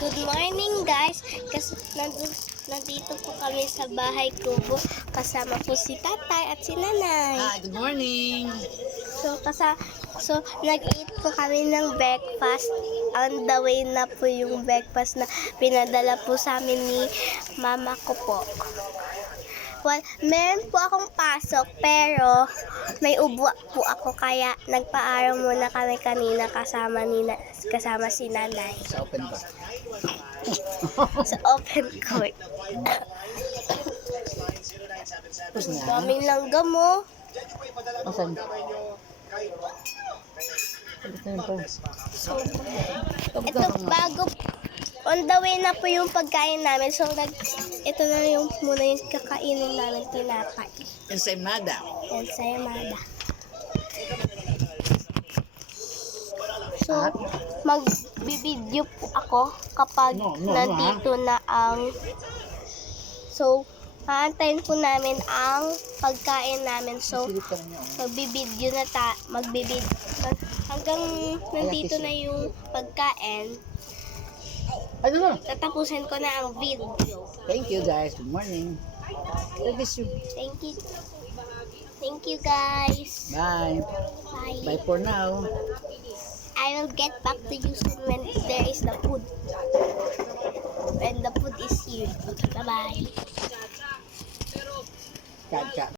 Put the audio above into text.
Good morning guys, kasi nandito po kami sa bahay kubo kasama po si tatay at si nanay. Hi, good morning. So nag-eat po kami ng breakfast. On the way na po yung breakfast na pinadala po sa amin ni mama ko po. Well, meron po akong pasok pero may ubo po ako kaya nagpaaraw muna kami kanina kasama si nanay. Sa open ba? Sa open court. Tapos na. Daming langgam mo. Asan? So, ito bago on the way na po yung pagkain namin. So, ito na yung muna yung kakainin namin tinapay. Ensaymada. Yan sa Yamada. So, magbibideo po ako kapag nandito na ang... So, haantayin po namin ang pagkain namin. So, magbibideo na hanggang nandito na yung pagkain. Ano na? Tatapusin ko na ang video. Thank you guys. Good morning. God bless you. Thank you. Thank you guys. Bye. Bye. Bye for now. I will get back to you soon when there is the food. When the food is here. Okay, bye-bye. Kat.